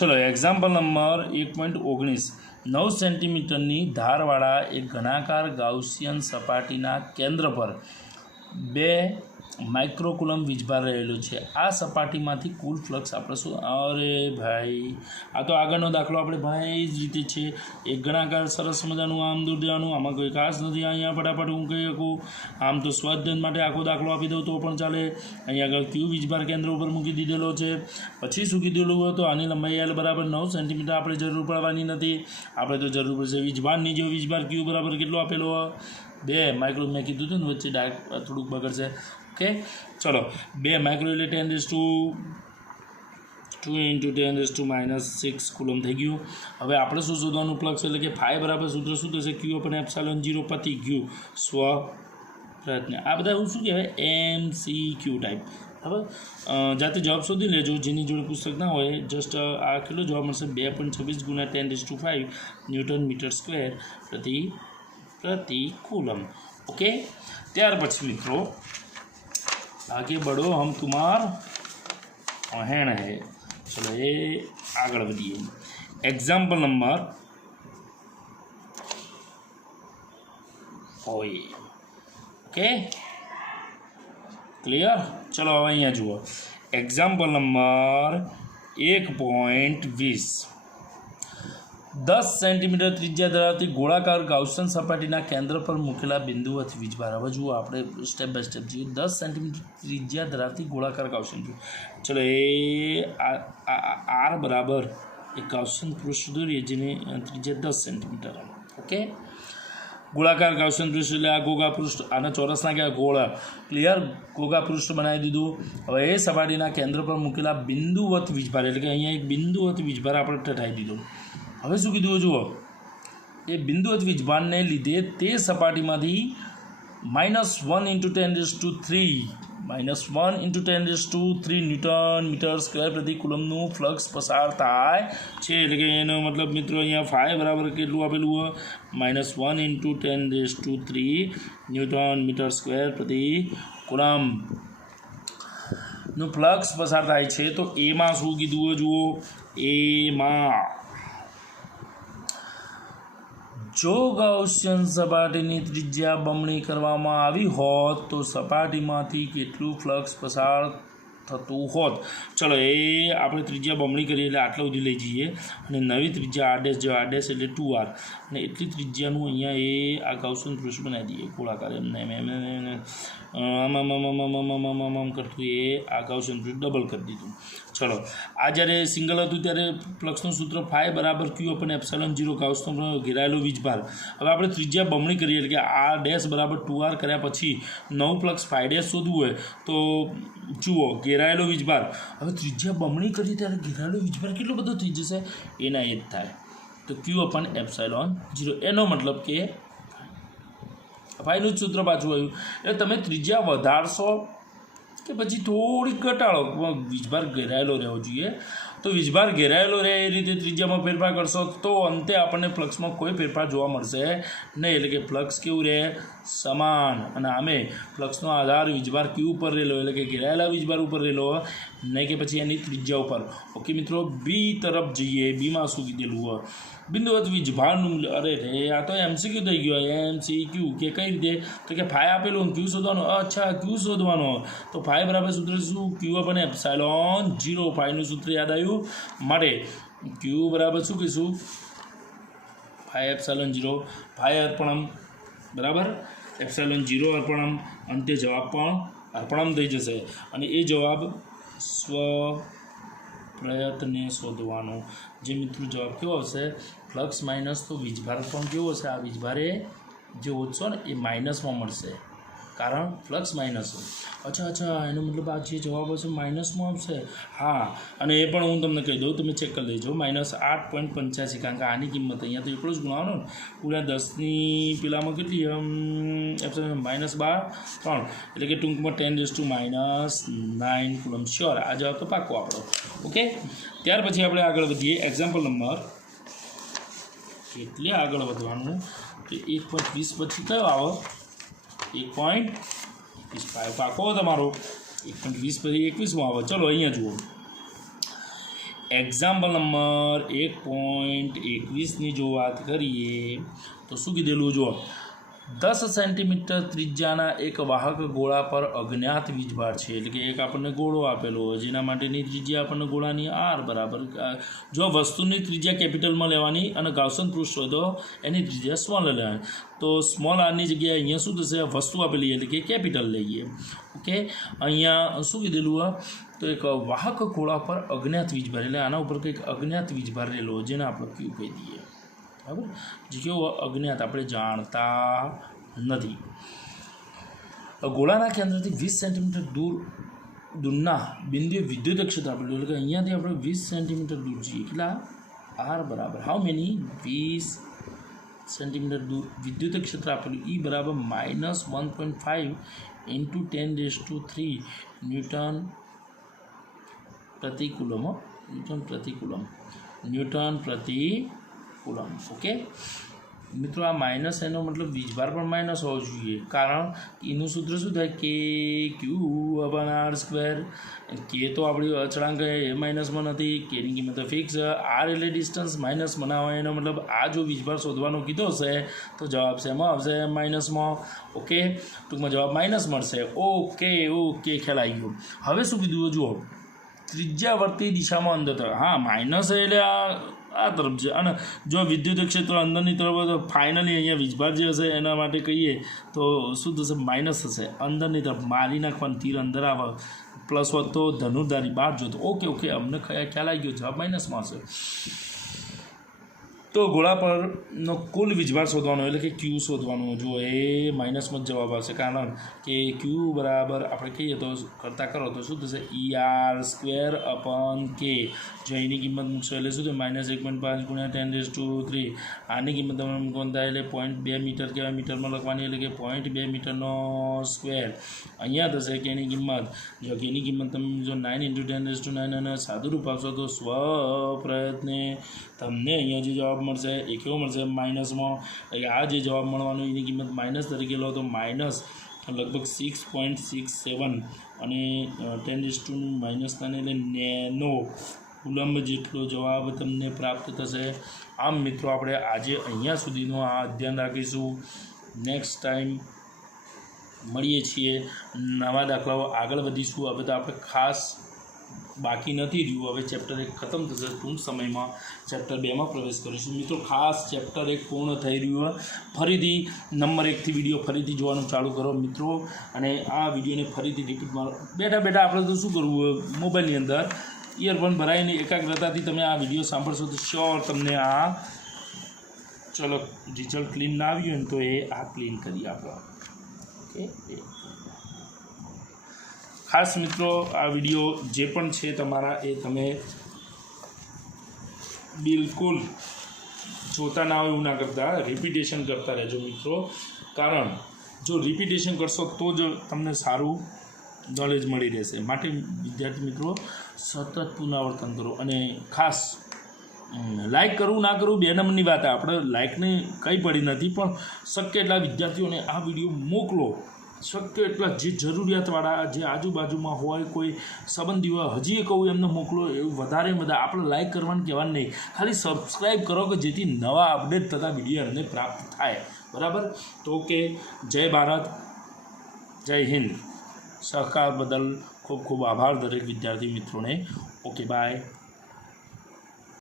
ચલો example number 1.19 9 સેન્ટીમીટરની ધારવાળા એક ઘનાકાર Gaussian સપાટીના કેન્દ્ર પર 2 માઇક્રોકુલમ વીજભાર રહેલો છે. આ સપાટીમાંથી કુલ ફ્લક્સ આપણે શું? અરે ભાઈ, આ તો આગળનો દાખલો આપણે ભાઈ જ રીતે છે. એક ઘનાકાર સરસ મજાનું આમ દૂર દેવાનું, આમાં કોઈ ખાસ નથી. અહીંયા ફટાફટ હું કહી શકું, આમ તો સ્વાધ્યાય માટે આખો દાખલો આપી દઉં તો પણ ચાલે. અહીંયા આગળ ક્યુ વીજભાર કેન્દ્ર ઉપર મૂકી દીધેલો છે. પછી શું કીધેલું હોય તો આની લંબાઈ L બરાબર 9 સેન્ટીમીટર આપણે જરૂર પડવાની નથી. આપણે તો જરૂર પડશે વીજભારની. જો વીજભાર ક્યુ બરાબર કેટલો આપેલો 2 માઇક્રો, મેં કીધું હતું ને વચ્ચે થોડુંક બગડશે. ઓકે, ચલો 2 માઇક્રો એટલે 10⁻² × 10⁻⁻6 કુલમ થઈ ગયું. હવે આપણે શું શોધવાનું? ફ્લક્સ એટલે કે ફાઈ બરાબર સૂત્ર શું થશે? ક્યુ અપન એપ્સિલોન 0 પતી ગયું સ્વ પ્રયત્ન. આ બધા શું કહેવાય? MCQ type. બરાબર, જાતે જવાબ શોધી લેજો જેની જોડે પુસ્તક ના હોય. જસ્ટ આ કેટલો જવાબ મળશે? 2.26 × 10⁵ ન્યૂટન મીટર સ્ક્વેર પ્રતિ કુલમ. ઓકે, ત્યાર પછી મિત્રો आगे बढ़ो, हम तुम्हार अहन है. चलो ये आगे बढ़िए. Example number okay clear. चलो હવે અહીંયા જુઓ. એક્ઝામ્પલ નંબર 1.20 10 સેન્ટીમીટર ત્રિજ્યા ધરાવતી ગોળાકાર ગાઉસિયન સપાટીના કેન્દ્ર પર મૂકેલા બિંદુવત વીજભાર. હવે જુઓ, આપણે સ્ટેપ બાય સ્ટેપ જોઈએ. 10 સેન્ટીમીટર ત્રિજ્યા ધરાવતી ગોળાકાર ગાઉસિયન. ચલો એ આર બરાબર એક ગાઉસિયન પૃષ્ઠ દોરીએ જેની ત્રિજ્યા 10 સેન્ટીમીટર. ઓકે, ગોળાકાર ગાઉસિયન પૃષ્ઠ એટલે આ ગોગા પૃષ્ઠ, આના ચોરસના કહેવાય ગોળા. ક્લિયર, ગોગા પૃષ્ઠ બનાવી દીધું. હવે એ સપાટીના કેન્દ્ર પર મૂકેલા બિંદુવત વીજભાર એટલે કે અહીંયા એક બિંદુવત વીજભાર આપણે ટટાવી દીધો. હવે શું કીધું જુઓ, એ બિંદુવત વીજભારને લીધે તે સપાટીમાંથી -1 × 10⁻³ ન્યૂટન મીટર સ્ક્વેર પ્રતિ કુલમનું ફ્લક્સ પસાર થાય છે. એટલે કે એનો મતલબ મિત્રો અહીંયા ફાઈ બરાબર કેટલું આપેલું હોય? -1 × 10⁻³ ન્યૂટન મીટર સ્ક્વેર પ્રતિ કુલમ નું ફ્લક્સ પસાર થાય છે. તો એમાં શું કીધું હોય જુઓ, એમાં જો ગાઉસિયન સપાટીની ત્રિજ્યા બમણી કરવામાં આવી હોત તો સપાટીમાંથી કેટલું ફ્લક્સ પસાર થતું હોત. ચલો એ આપણે ત્રિજ્યા બમણી કરીએ એટલે આટલા સુધી લઈ જઈએ અને નવી ત્રિજ્યા R' જો R' એટલે 2R અને એટલી ત્રિજ્યાનું અહીંયા એ આ ગાઉસિયન પૃષ્ઠ બનાવી દઈએ ગોળાકાર. એમને આમ કરતું એ આ ગાઉસિયન પૃષ્ઠ ડબલ કરી દીધું. ચલો આ જ્યારે સિંગલ હતું ત્યારે ફ્લક્સનું સૂત્ર ફાઈ બરાબર ક્યુ અપન એપ્સિલોન 0 ગાઉસનો ઘેરાયેલો વીજભાર. હવે આપણે ત્રિજ્યા બમણી કરીએ એટલે કે R' બરાબર 2R કર્યા પછી નવું ફ્લક્સ φ' શોધવું હોય તો જુઓ ઘેરાયેલો વીજભાર. હવે ત્રિજ્યા બમણી કરીએ ત્યારે ઘેરાયેલો વીજભાર કેટલો બધો થઈ જશે? એના એ જ થાય. તો ક્યુ અપન એપ્સિલોન 0. એનો મતલબ કે ફાઈનું જ સૂત્ર પાછું આવ્યું. એટલે તમે ત્રિજ્યા વધારશો કે પછી થોડીક ઘટાડો, વીજભાર ઘેરાયેલો રહેવો જોઈએ. તો વીજભાર ઘેરાયેલો રહે એ રીતે ત્રિજ્યામાં ફેરફાર કરશો તો અંતે આપણને ફ્લક્સમાં કોઈ ફેરફાર જોવા મળશે નહીં. એટલે કે ફ્લક્સ કેવું રહે? સમાન. અને આમે ફ્લક્સનો આધાર વીજભાર ક્યુ ઉપર રહેલો એટલે કે ઘેરાયેલા વીજભાર ઉપર રહેલો, નહીં કે પછી એની ત્રિજ્યા ઉપર. ઓકે મિત્રો, બી તરફ જઈએ. બીમાં શું કીધેલું હોય? બિંદુવત વીજભારનું મૂલ્ય. અરે રે, આ તો MCQ થઈ ગયો. MCQ કે કઈ રીતે? તો કે ફાઈ આપેલું ક્યુ શોધવાનો. અચ્છા, ક્યુ શોધવાનો. તો ફાઈ બરાબર સૂત્ર શું? ક્યુ અપન એપ્સિલોન 0. ફાઈનું સૂત્ર યાદ આવ્યું માટે ક્યુ બરાબર શું કહીશું? Phi epsilon 0. ફાઈ અર્પણમ બરાબર એપ્સિલોન 0 અર્પણમ. અંતે જવાબ પણ અર્પણમ થઈ જશે અને એ જવાબ સ્વ પ્રયત્ને શોધવાનો. જે મિત્રો જવાબ કેવો આવશે? Flux minus. તો વીજભાર પણ કેવો હશે? આ વીજભારે જે ઓછો ને એ માઇનસમાં મળશે, કારણ ફ્લક્સ માઇનસ. અચ્છા, એનો મતલબ આ જે જવાબ હશે માઇનસમાં આવશે. હા, અને એ પણ હું તમને કહી દઉં, તમે ચેક કરી લેજો. -8.85, કારણ કે આની કિંમત અહીંયા તો એટલો જ ગુણાવાનો ને. પૂરા 10ની પેલામાં કેટલી? એપ્સિલોન -12 એટલે કે ટૂંકમાં 10⁻⁹ કુલમ. શ્યોર, આ જવાબ તો પાકો આપણો. ઓકે, ત્યાર પછી આપણે આગળ વધીએ. એક્ઝામ્પલ નંબર એટલે આગળ વધવાનું તો 1.20 પછી કયો આવે? 1.21 પાકો તમારો. 1.20 પછી 21માં આવે. ચલો અહીંયા જુઓ, એક્ઝામ્પલ નંબર 1.21ની જો વાત કરીએ તો શું કીધેલું જુઓ, 10 સેન્ટીમીટર ત્રિજ્યાના એક વાહક ગોળા પર અજ્ઞાત વીજભાર છે. એટલે કે એક આપણને ગોળો આપેલો હોય જેના માટેની ત્રિજ્યા આપણને ગોળાની આર બરાબર, જો વસ્તુની ત્રિજ્યા કેપિટલમાં લેવાની અને ગાઉસન પૃષ્ઠ હોય તો એની ત્રિજ્યા સ્મોલ લેવાની. તો સ્મોલ આરની જગ્યાએ અહીંયા શું થશે, વસ્તુ આપેલી એટલે કે કેપિટલ લઈએ. ઓકે, અહીંયા શું કીધેલું હોય તો એક વાહક ગોળા પર અજ્ઞાત વીજભાર, એટલે આના ઉપર કંઈક અજ્ઞાત વીજભાર રહેલો હોય જેને આપણે ક્યુ કહી દઈએ. બરાબર, જે કેવો અજ્ઞાત, આપણે જાણતા નથી. ગોળાના કેન્દ્રથી 20 સેન્ટીમીટર દૂરના બિંદુએ વિદ્યુત ક્ષેત્ર આપેલું, એટલે કે અહીંયાથી આપણે 20 સેન્ટીમીટર દૂર છીએ. કેટલા? આર બરાબર હાઉ મેની? 20 સેન્ટીમીટર દૂર વિદ્યુત ક્ષેત્ર આપેલું. E બરાબર -1.5 × 10⁻³ ન્યૂટન પ્રતિ કુલમ. ઓકે મિત્રો, આ માઇનસ એનો મતલબ વીજભાર પણ માઇનસ હોવો જોઈએ, કારણ એનું સૂત્ર શું થાય, Q/r². કે તો આપણી અચળાંક એ માઇનસમાં નથી, કેની કિંમત ફિક્સ. આર એટલે ડિસ્ટન્સ, માઇનસ બનાવવા એનો મતલબ આ જો વીજભાર શોધવાનો કીધો હશે તો જવાબ શેમાં આવશે? માઇનસમાં. ઓકે, ટૂંકમાં જવાબ માઇનસ મળશે. ઓકે, ખ્યાલ આવી ગયો. હવે શું કીધું જુઓ, ત્રિજ્યાવર્તી દિશામાં અંદર તરફ. હા, માઇનસ એટલે આ તરફ છે, અને જો વિદ્યુત ક્ષેત્ર અંદરની તરફ તો ફાઇનલી અહીંયા વીજભાર જે હશે એના માટે કહીએ તો શું થશે? માઇનસ થશે. અંદરની તરફ મારી નાખવાનું, તીર અંદર આવે, પ્લસ હોત તો ધનુર્ધારી બહાર જોતો. ઓકે, અમને ખ્યાલ આવી ગયો, જવાબ માઇનસમાં હશે. તો ગોળા પરનો કુલ વીજભાર શોધવાનો, એટલે કે ક્યુ શોધવાનો. જો એ માઇનસમાં જ જવાબ આવશે, કારણ કે ક્યુ બરાબર આપણે કહીએ તો કરતા કરો તો શું થશે? ER²/K. જો એની કિંમત મૂકશો એટલે શું થયું? -1.5 × 10⁻³ આની કિંમત તમે મૂકવાનું થાય એટલે 0.2 મીટર કહેવાય, મીટરમાં લખવાની, એટલે કે 0.2 મીટરનો સ્ક્વેર. અહીંયા થશે કે એની કિંમત, જો કે એની કિંમત તમે જો 9 × 10⁻⁹ અને સાદું રૂપ આપશો તો સ્વપ્રયત્ને તમને અહીંયા જે જવાબ મળશે એ કેવો મળશે? માઇનસમાં. એટલે આ જે જવાબ મળવાનો એની કિંમત માઇનસ તરીકે લો તો માઇનસ લગભગ 6.67 અને 10⁻⁻9 એટલે નેનો કુલમ્બ જેટલો જવાબ તમને પ્રાપ્ત થશે. આમ મિત્રો, આપણે આજે અહીંયા સુધીનું આ ધ્યાન રાખીશું. નેક્સ્ટ ટાઈમ મળીએ છીએ, નવા દાખલાઓ આગળ વધીશું. હવે તો આપણે ખાસ બાકી નથી રહ્યું, હવે ચેપ્ટર 1 ખતમ થશે, ટૂંક સમયમાં ચેપ્ટર 2માં પ્રવેશ કરીશું. મિત્રો, ખાસ ચેપ્ટર 1 પૂર્ણ થઈ રહ્યું હોય, ફરીથી નંબર 1થી વિડીયો ફરીથી જોવાનું ચાલુ કરો મિત્રો, અને આ વિડીયોને ફરીથી રિપીટ મારો. બેઠા આપણે તો શું કરવું હોય, મોબાઈલની અંદર ઇયરફોન ભરાઈને એકાગ્રતાથી તમે આ વિડીયો સાંભળશો તો શ્યોર તમને આ રિઝલ્ટ ક્લીન ના આવ્યું હોય ને તો એ આ ક્લીન કરી આપો. ઓકે, ખાસ મિત્રો, આ વિડીયો જે પણ છે તમારા એ તમે બિલકુલ જોતા ના હોય એવું ના કરતા, રિપીટેશન કરતા રહેજો મિત્રો, કારણ જો રિપીટેશન કરશો તો જ તમને સારું નોલેજ મળી રહેશે. માટે વિદ્યાર્થી મિત્રો, સતત પુનરાવર્તન કરો. અને ખાસ લાઇક કરવું ના કરવું 2 નંબરની વાત, આપણે લાઇકની કંઈ પડી નથી, પણ શક્ય એટલા વિદ્યાર્થીઓને આ વિડીયો મોકલો. શક્ય એટલા જે જરૂરિયાતવાળા, જે આજુબાજુમાં હોય, કોઈ સંબંધી હોય, હજી કહું એમને મોકલો. એવું વધારે આપણે લાઇક કરવાનું કહેવાનું નહીં, ખાલી સબસ્ક્રાઈબ કરો કે જેથી નવા અપડેટ થતા વિડીયો એમને પ્રાપ્ત થાય. બરાબર? તો ઓકે, જય ભારત, જય હિન્દ. સહકાર બદલ ખૂબ ખૂબ આભાર દરેક વિદ્યાર્થી મિત્રોને. Okay, by.